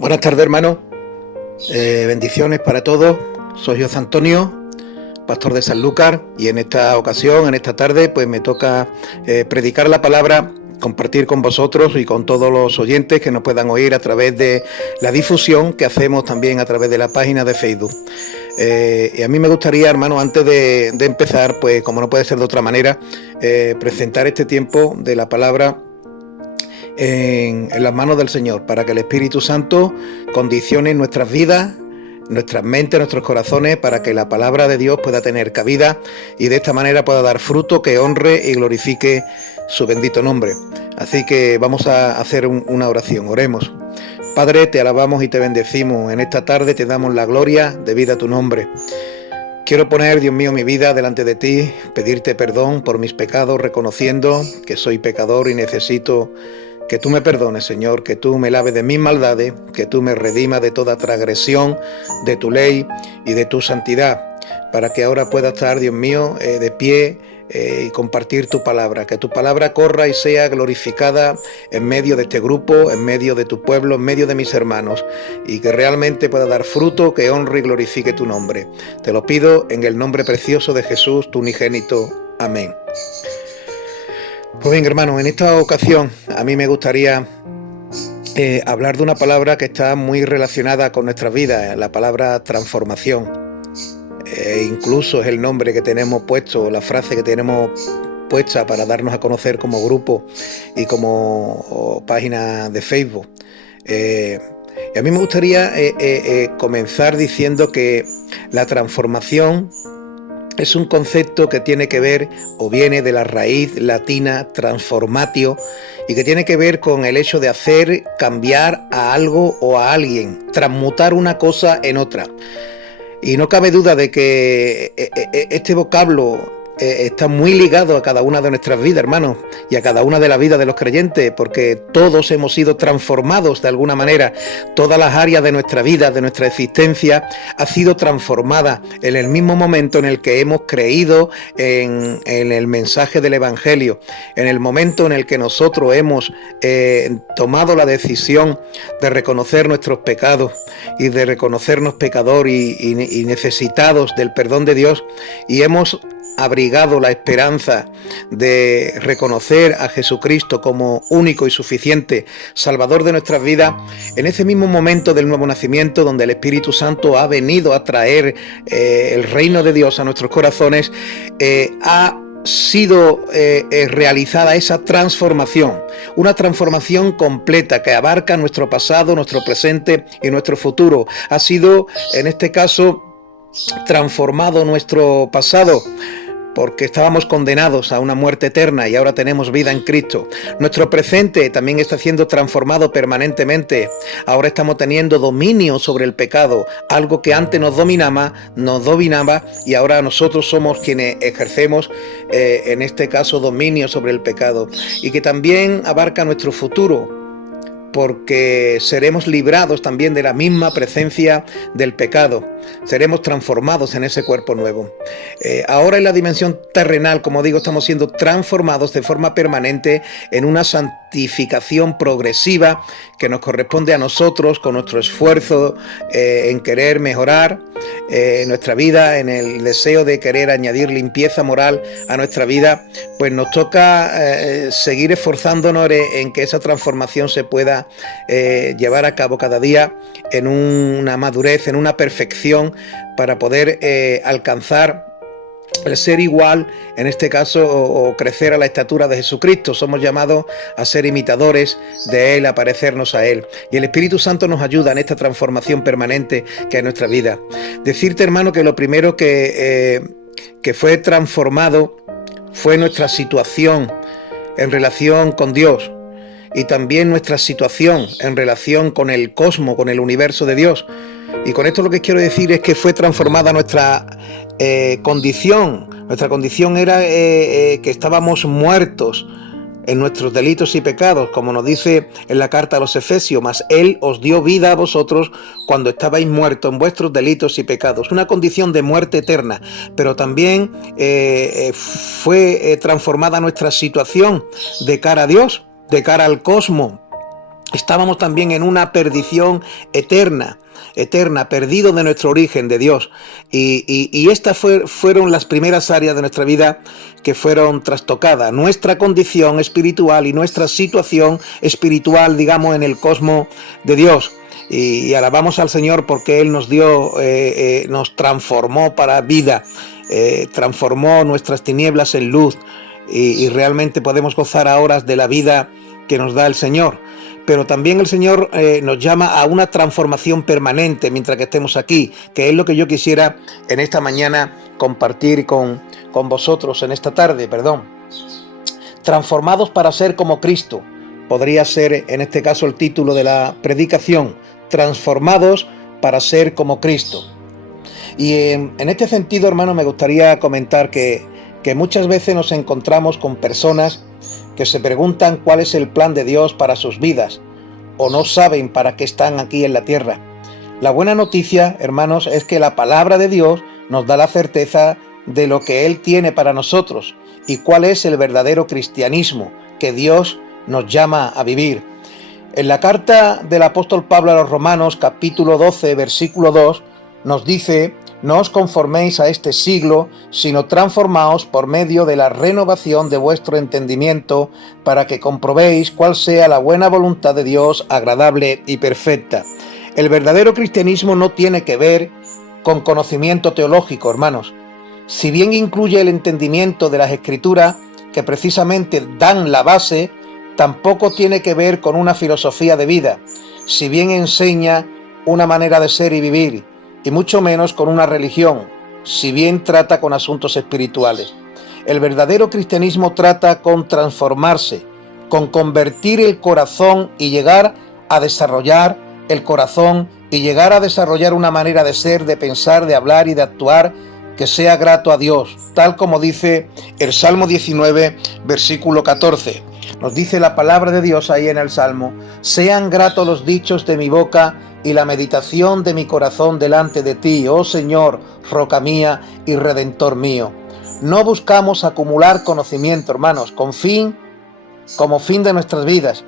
Buenas tardes, hermano. Bendiciones para todos. Soy José Antonio, pastor de Sanlúcar, y en esta ocasión, en esta tarde, pues me toca predicar la palabra, compartir con vosotros y con todos los oyentes que nos puedan oír a través de la difusión que hacemos también a través de la página de Facebook. Y a mí me gustaría, hermano, antes de empezar, pues como no puede ser de otra manera, presentar este tiempo de la palabra en las manos del Señor, para que el Espíritu Santo condicione nuestras vidas, nuestras mentes, nuestros corazones, para que la palabra de Dios pueda tener cabida y de esta manera pueda dar fruto que honre y glorifique su bendito nombre. Así que vamos a hacer una oración. Oremos. Padre, te alabamos y te bendecimos. En esta tarde te damos la gloria debida a tu nombre. Quiero poner, Dios mío, mi vida delante de ti, pedirte perdón por mis pecados, reconociendo que soy pecador y necesito que tú me perdones, Señor, que tú me laves de mis maldades, que tú me redimas de toda transgresión de tu ley y de tu santidad, para que ahora pueda estar, Dios mío, de pie y compartir tu palabra, que tu palabra corra y sea glorificada en medio de este grupo, en medio de tu pueblo, en medio de mis hermanos, y que realmente pueda dar fruto que honre y glorifique tu nombre. Te lo pido en el nombre precioso de Jesús, tu unigénito. Amén. Pues bien, hermanos, en esta ocasión a mí me gustaría hablar de una palabra que está muy relacionada con nuestras vidas, la palabra transformación. Incluso es el nombre que tenemos puesto, la frase que tenemos puesta para darnos a conocer como grupo y como página de Facebook. Y a mí me gustaría comenzar diciendo que la transformación es un concepto que tiene que ver o viene de la raíz latina transformatio y que tiene que ver con el hecho de hacer cambiar a algo o a alguien, transmutar una cosa en otra. Y no cabe duda de que este vocablo está muy ligado a cada una de nuestras vidas, hermanos, y a cada una de las vidas de los creyentes, porque todos hemos sido transformados de alguna manera. Todas las áreas de nuestra vida, de nuestra existencia, ha sido transformada en el mismo momento en el que hemos creído en el mensaje del Evangelio, en el momento en el que nosotros hemos tomado la decisión de reconocer nuestros pecados y de reconocernos pecadores y necesitados del perdón de Dios, y hemos abrigado la esperanza de reconocer a Jesucristo como único y suficiente Salvador de nuestras vidas. En ese mismo momento del nuevo nacimiento, donde el Espíritu Santo ha venido a traer el reino de Dios a nuestros corazones, ha sido realizada esa transformación, una transformación completa que abarca nuestro pasado, nuestro presente y nuestro futuro. Ha sido, en este caso, transformado nuestro pasado, porque estábamos condenados a una muerte eterna y ahora tenemos vida en Cristo. Nuestro presente también está siendo transformado permanentemente. Ahora estamos teniendo dominio sobre el pecado, algo que antes nos dominaba y ahora nosotros somos quienes ejercemos, en este caso, dominio sobre el pecado. Y que también abarca nuestro futuro, porque seremos librados también de la misma presencia del pecado, seremos transformados en ese cuerpo nuevo. Ahora en la dimensión terrenal, como digo, estamos siendo transformados de forma permanente en una santificación progresiva que nos corresponde a nosotros con nuestro esfuerzo en querer mejorar nuestra vida, en el deseo de querer añadir limpieza moral a nuestra vida. Pues nos toca seguir esforzándonos en que esa transformación se pueda llevar a cabo cada día en una madurez, en una perfección, para poder alcanzar el ser igual, en este caso, o crecer a la estatura de Jesucristo. Somos llamados a ser imitadores de Él, a parecernos a Él. Y el Espíritu Santo nos ayuda en esta transformación permanente que es nuestra vida. Decirte, hermano, que lo primero que fue transformado fue nuestra situación en relación con Dios, y también nuestra situación en relación con el cosmos, con el universo de Dios. Y con esto lo que quiero decir es que fue transformada nuestra condición. Nuestra condición era que estábamos muertos en nuestros delitos y pecados, como nos dice en la carta a los Efesios, mas Él os dio vida a vosotros cuando estabais muertos en vuestros delitos y pecados. Una condición de muerte eterna, pero también fue transformada nuestra situación de cara a Dios, de cara al cosmos, Estábamos también en una perdición eterna, perdido de nuestro origen, de Dios. Y estas fueron las primeras áreas de nuestra vida que fueron trastocadas. Nuestra condición espiritual y nuestra situación espiritual, digamos, en el cosmos de Dios. Y alabamos al Señor porque Él nos dio, nos transformó para vida, transformó nuestras tinieblas en luz y realmente podemos gozar ahora de la vida que nos da el Señor. Pero también el Señor nos llama a una transformación permanente mientras que estemos aquí, que es lo que yo quisiera en esta mañana compartir con vosotros, en esta tarde, perdón. Transformados para ser como Cristo, podría ser en este caso el título de la predicación, transformados para ser como Cristo. Y en este sentido, hermano, me gustaría comentar que muchas veces nos encontramos con personas que se preguntan cuál es el plan de Dios para sus vidas, o no saben para qué están aquí en la tierra. La buena noticia, hermanos, es que la palabra de Dios nos da la certeza de lo que Él tiene para nosotros y cuál es el verdadero cristianismo que Dios nos llama a vivir. En la carta del apóstol Pablo a los Romanos, capítulo 12, versículo 2, nos dice: no os conforméis a este siglo, sino transformaos por medio de la renovación de vuestro entendimiento, para que comprobéis cuál sea la buena voluntad de Dios, agradable y perfecta. El verdadero cristianismo no tiene que ver con conocimiento teológico, hermanos. Si bien incluye el entendimiento de las Escrituras, que precisamente dan la base, tampoco tiene que ver con una filosofía de vida, si bien enseña una manera de ser y vivir, y mucho menos con una religión, si bien trata con asuntos espirituales. El verdadero cristianismo trata con transformarse, con convertir el corazón y llegar a desarrollar el corazón y llegar a desarrollar una manera de ser, de pensar, de hablar y de actuar que sea grato a Dios, tal como dice el Salmo 19, versículo 14. Nos dice la palabra de Dios ahí en el Salmo: sean gratos los dichos de mi boca y la meditación de mi corazón delante de ti, oh Señor, roca mía y redentor mío. No buscamos acumular conocimiento, hermanos, como fin de nuestras vidas.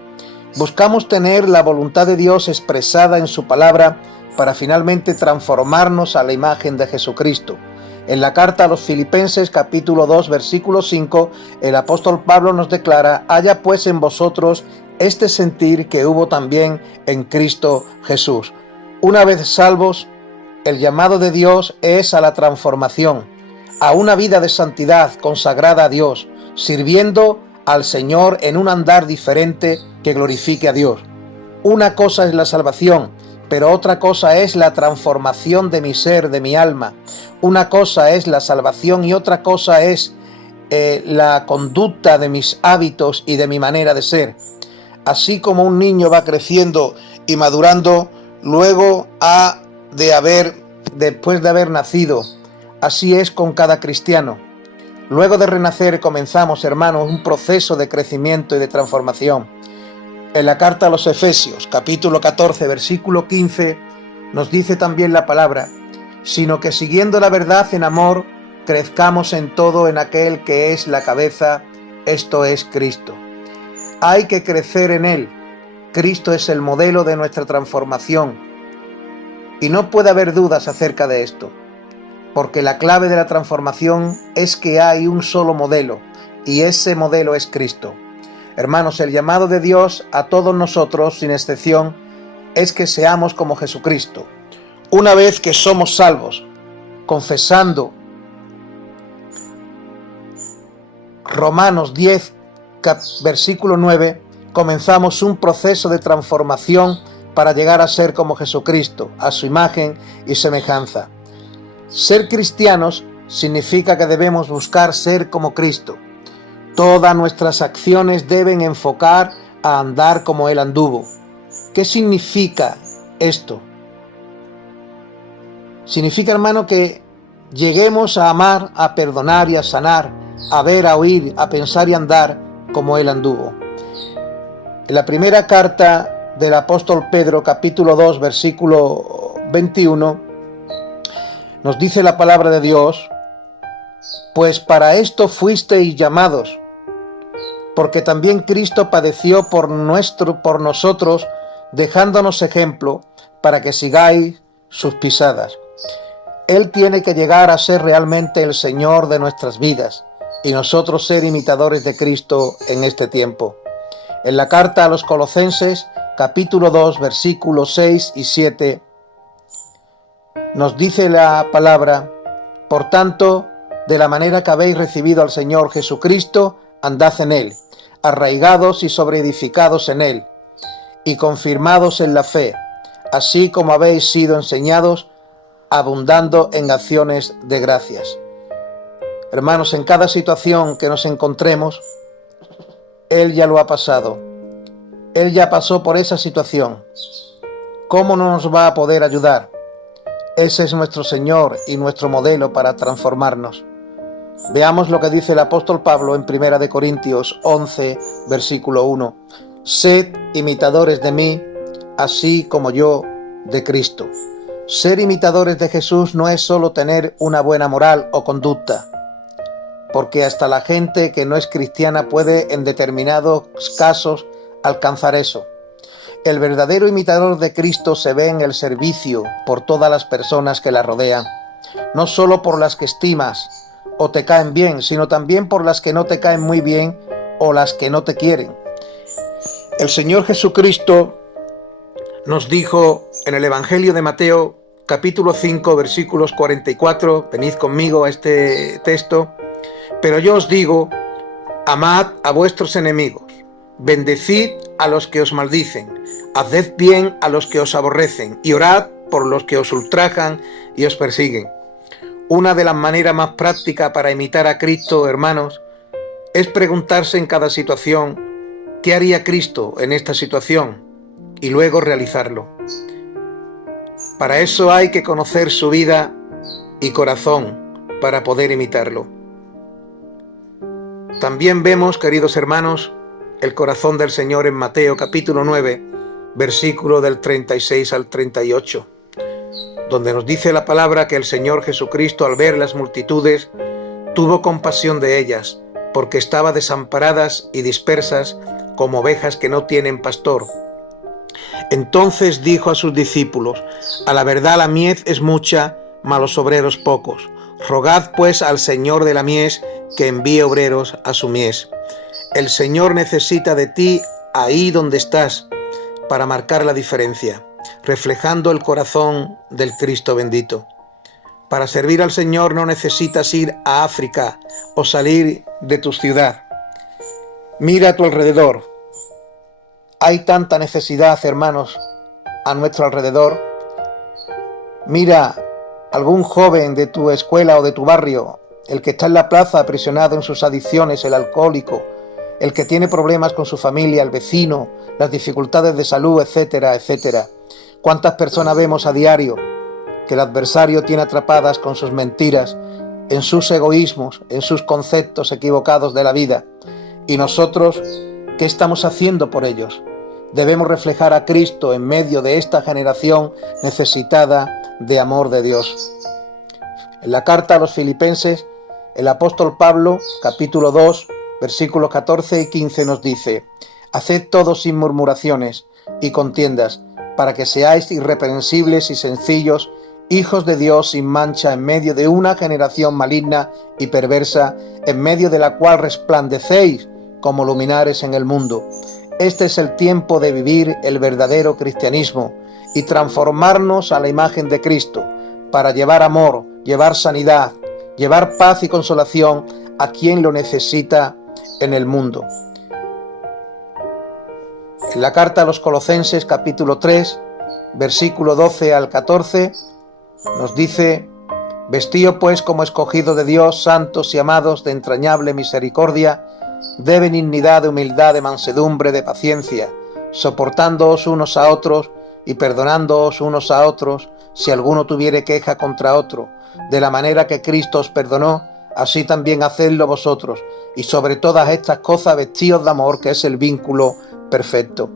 Buscamos tener la voluntad de Dios expresada en su palabra para finalmente transformarnos a la imagen de Jesucristo. En la carta a los Filipenses, capítulo 2, versículo 5, el apóstol Pablo nos declara: haya pues en vosotros este sentir que hubo también en Cristo Jesús. Una vez salvos, el llamado de Dios es a la transformación, a una vida de santidad consagrada a Dios, sirviendo al Señor en un andar diferente que glorifique a Dios. Una cosa es la salvación, pero otra cosa es la transformación de mi ser, de mi alma. Una cosa es la salvación y otra cosa es la conducta de mis hábitos y de mi manera de ser. Así como un niño va creciendo y madurando, luego después de haber nacido, así es con cada cristiano. Luego de renacer comenzamos, hermanos, un proceso de crecimiento y de transformación. En la carta a los Efesios, capítulo 14, versículo 15, nos dice también la palabra: sino que siguiendo la verdad en amor, crezcamos en todo en aquel que es la cabeza, esto es Cristo. Hay que crecer en Él. Cristo es el modelo de nuestra transformación. Y no puede haber dudas acerca de esto, porque la clave de la transformación es que hay un solo modelo, y ese modelo es Cristo. Hermanos, el llamado de Dios a todos nosotros, sin excepción, es que seamos como Jesucristo. Una vez que somos salvos, confesando Romanos 10, versículo 9, comenzamos un proceso de transformación para llegar a ser como Jesucristo, a su imagen y semejanza. Ser cristianos significa que debemos buscar ser como Cristo. Todas nuestras acciones deben enfocar a andar como Él anduvo. ¿Qué significa esto? Significa, hermano, que lleguemos a amar, a perdonar y a sanar, a ver, a oír, a pensar y andar como Él anduvo. En la primera carta del apóstol Pedro, capítulo 2, versículo 21, nos dice la palabra de Dios: pues para esto fuisteis llamados, porque también Cristo padeció por nosotros, dejándonos ejemplo para que sigáis sus pisadas. Él tiene que llegar a ser realmente el Señor de nuestras vidas y nosotros ser imitadores de Cristo en este tiempo. En la carta a los Colosenses, capítulo 2, versículos 6 y 7, nos dice la palabra: por tanto, de la manera que habéis recibido al Señor Jesucristo, andad en Él, arraigados y sobreedificados en Él, y confirmados en la fe, así como habéis sido enseñados, abundando en acciones de gracias. Hermanos, en cada situación que nos encontremos, Él ya lo ha pasado. Él ya pasó por esa situación. ¿Cómo no nos va a poder ayudar? Ese es nuestro Señor y nuestro modelo para transformarnos. Veamos lo que dice el apóstol Pablo en 1 Corintios 11, versículo 1. Sed imitadores de mí, así como yo de Cristo. Ser imitadores de Jesús no es solo tener una buena moral o conducta, porque hasta la gente que no es cristiana puede en determinados casos alcanzar eso. El verdadero imitador de Cristo se ve en el servicio por todas las personas que la rodean, no solo por las que estimas o te caen bien, sino también por las que no te caen muy bien o las que no te quieren. El Señor Jesucristo nos dijo en el Evangelio de Mateo, capítulo 5, versículos 44, venid conmigo a este texto: pero yo os digo, amad a vuestros enemigos, bendecid a los que os maldicen, haced bien a los que os aborrecen y orad por los que os ultrajan y os persiguen. Una de las maneras más prácticas para imitar a Cristo, hermanos, es preguntarse en cada situación: ¿qué haría Cristo en esta situación? Y luego realizarlo. Para eso hay que conocer su vida y corazón para poder imitarlo. También vemos, queridos hermanos, el corazón del Señor en Mateo capítulo 9, versículo del 36 al 38, donde nos dice la palabra que el Señor Jesucristo, al ver las multitudes, tuvo compasión de ellas, porque estaban desamparadas y dispersas como ovejas que no tienen pastor. Entonces dijo a sus discípulos: a la verdad la mies es mucha, mas los obreros pocos. Rogad pues al Señor de la mies que envíe obreros a su mies. El Señor necesita de ti ahí donde estás para marcar la diferencia, reflejando el corazón del Cristo bendito. Para servir al Señor no necesitas ir a África o salir de tu ciudad. Mira a tu alrededor. Hay tanta necesidad, hermanos, a nuestro alrededor. Mira algún joven de tu escuela o de tu barrio, el que está en la plaza aprisionado en sus adicciones, el alcohólico, el que tiene problemas con su familia, el vecino, las dificultades de salud, etcétera, etcétera. ¿Cuántas personas vemos a diario que el adversario tiene atrapadas con sus mentiras, en sus egoísmos, en sus conceptos equivocados de la vida? Y nosotros, ¿qué estamos haciendo por ellos? Debemos reflejar a Cristo en medio de esta generación necesitada de amor de Dios. En la carta a los Filipenses, el apóstol Pablo, capítulo 2, versículos 14 y 15 nos dice: haced todo sin murmuraciones y contiendas, para que seáis irreprensibles y sencillos, hijos de Dios sin mancha en medio de una generación maligna y perversa, en medio de la cual resplandecéis como luminares en el mundo. Este es el tiempo de vivir el verdadero cristianismo y transformarnos a la imagen de Cristo, para llevar amor, llevar sanidad, llevar paz y consolación a quien lo necesita en el mundo. En la carta a los Colosenses, capítulo 3, versículo 12 al 14, nos dice: vestíos pues como escogidos de Dios, santos y amados, de entrañable misericordia, de benignidad, de humildad, de mansedumbre, de paciencia, soportándoos unos a otros y perdonándoos unos a otros, si alguno tuviere queja contra otro, de la manera que Cristo os perdonó, así también hacedlo vosotros, y sobre todas estas cosas vestíos de amor, que es el vínculo perfecto.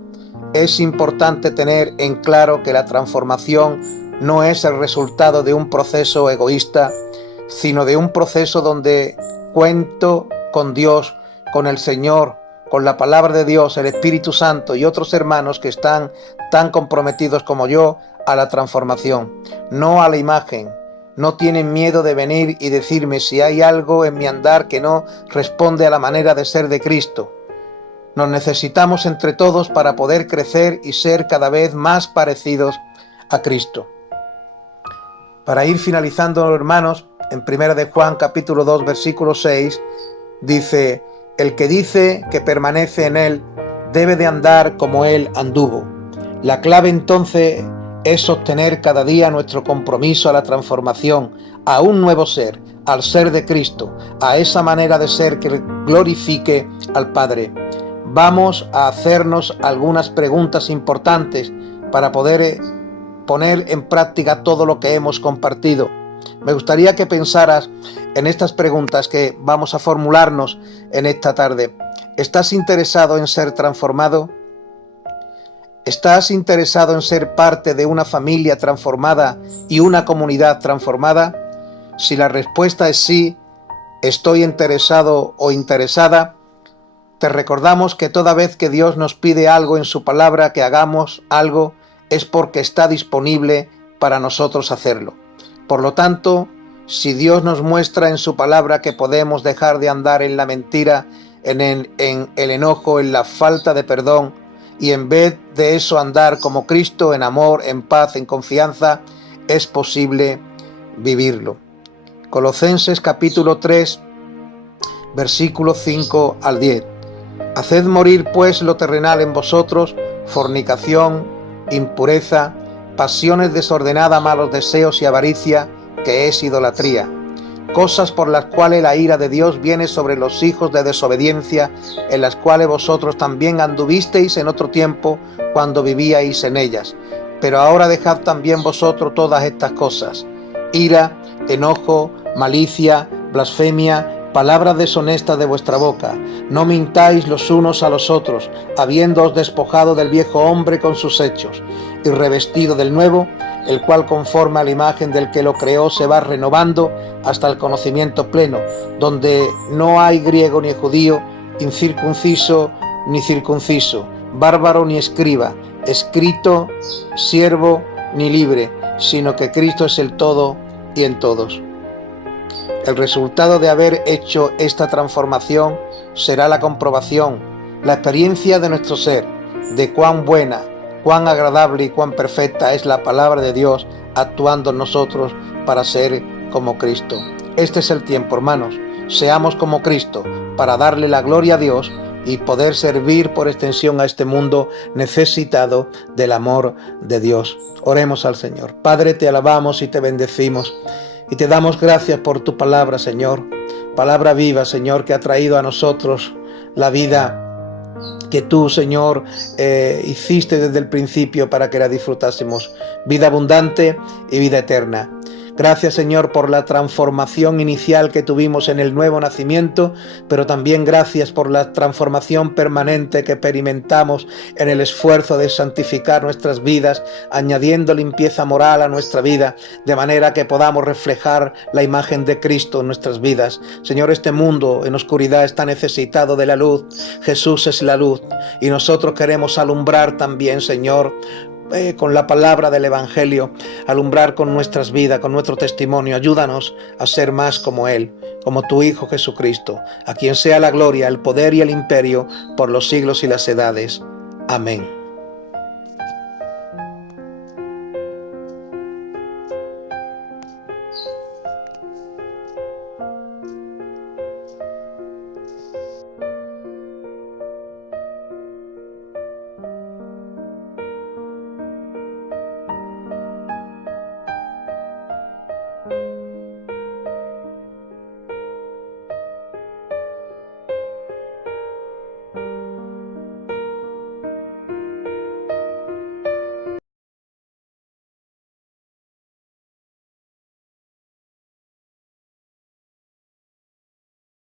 Es importante tener en claro que la transformación no es el resultado de un proceso egoísta, sino de un proceso donde cuento con Dios, con el Señor, con la palabra de Dios, el Espíritu Santo y otros hermanos que están tan comprometidos como yo a la transformación, no a la imagen. No tienen miedo de venir y decirme si hay algo en mi andar que no responde a la manera de ser de Cristo. Nos necesitamos entre todos para poder crecer y ser cada vez más parecidos a Cristo. Para ir finalizando, hermanos, en 1 de Juan capítulo 2 versículo 6 dice: el que dice que permanece en él debe de andar como él anduvo. La clave entonces es sostener cada día nuestro compromiso a la transformación, a un nuevo ser, al ser de Cristo, a esa manera de ser que glorifique al Padre. Vamos a hacernos algunas preguntas importantes para poder poner en práctica todo lo que hemos compartido. Me gustaría que pensaras en estas preguntas que vamos a formularnos en esta tarde. ¿Estás interesado en ser transformado? ¿Estás interesado en ser parte de una familia transformada y una comunidad transformada? Si la respuesta es sí, estoy interesado o interesada, te recordamos que toda vez que Dios nos pide algo en su palabra, que hagamos algo, es porque está disponible para nosotros hacerlo. Por lo tanto, si Dios nos muestra en su palabra que podemos dejar de andar en la mentira, en el enojo, en la falta de perdón, y en vez de eso andar como Cristo, en amor, en paz, en confianza, es posible vivirlo. Colosenses capítulo 3, versículos 5 al 10. Haced morir pues lo terrenal en vosotros: fornicación, impureza, pasiones desordenadas, malos deseos y avaricia, que es idolatría, cosas por las cuales la ira de Dios viene sobre los hijos de desobediencia, en las cuales vosotros también anduvisteis en otro tiempo cuando vivíais en ellas. Pero ahora dejad también vosotros todas estas cosas: ira, enojo, malicia, blasfemia, palabras deshonestas de vuestra boca. No mintáis los unos a los otros, habiéndoos despojado del viejo hombre con sus hechos, y revestido del nuevo, el cual conforme a la imagen del que lo creó se va renovando hasta el conocimiento pleno, donde no hay griego ni judío, incircunciso ni circunciso, bárbaro ni escriba, escrito, siervo ni libre, sino que Cristo es el todo y en todos. El resultado de haber hecho esta transformación será la comprobación, la experiencia de nuestro ser, de cuán buena, cuán agradable y cuán perfecta es la palabra de Dios actuando en nosotros para ser como Cristo. Este es el tiempo, hermanos. Seamos como Cristo para darle la gloria a Dios y poder servir por extensión a este mundo necesitado del amor de Dios. Oremos al Señor. Padre, te alabamos y te bendecimos. Y te damos gracias por tu palabra, Señor. Palabra viva, Señor, que ha traído a nosotros la vida que tú, Señor, hiciste desde el principio para que la disfrutásemos. Vida abundante y vida eterna. Gracias, Señor, por la transformación inicial que tuvimos en el nuevo nacimiento, pero también gracias por la transformación permanente que experimentamos en el esfuerzo de santificar nuestras vidas, añadiendo limpieza moral a nuestra vida, de manera que podamos reflejar la imagen de Cristo en nuestras vidas. Señor, este mundo en oscuridad está necesitado de la luz. Jesús es la luz y nosotros queremos alumbrar también, Señor, con la palabra del Evangelio, alumbrar con nuestras vidas, con nuestro testimonio. Ayúdanos a ser más como Él, como tu Hijo Jesucristo, a quien sea la gloria, el poder y el imperio por los siglos y las edades. Amén.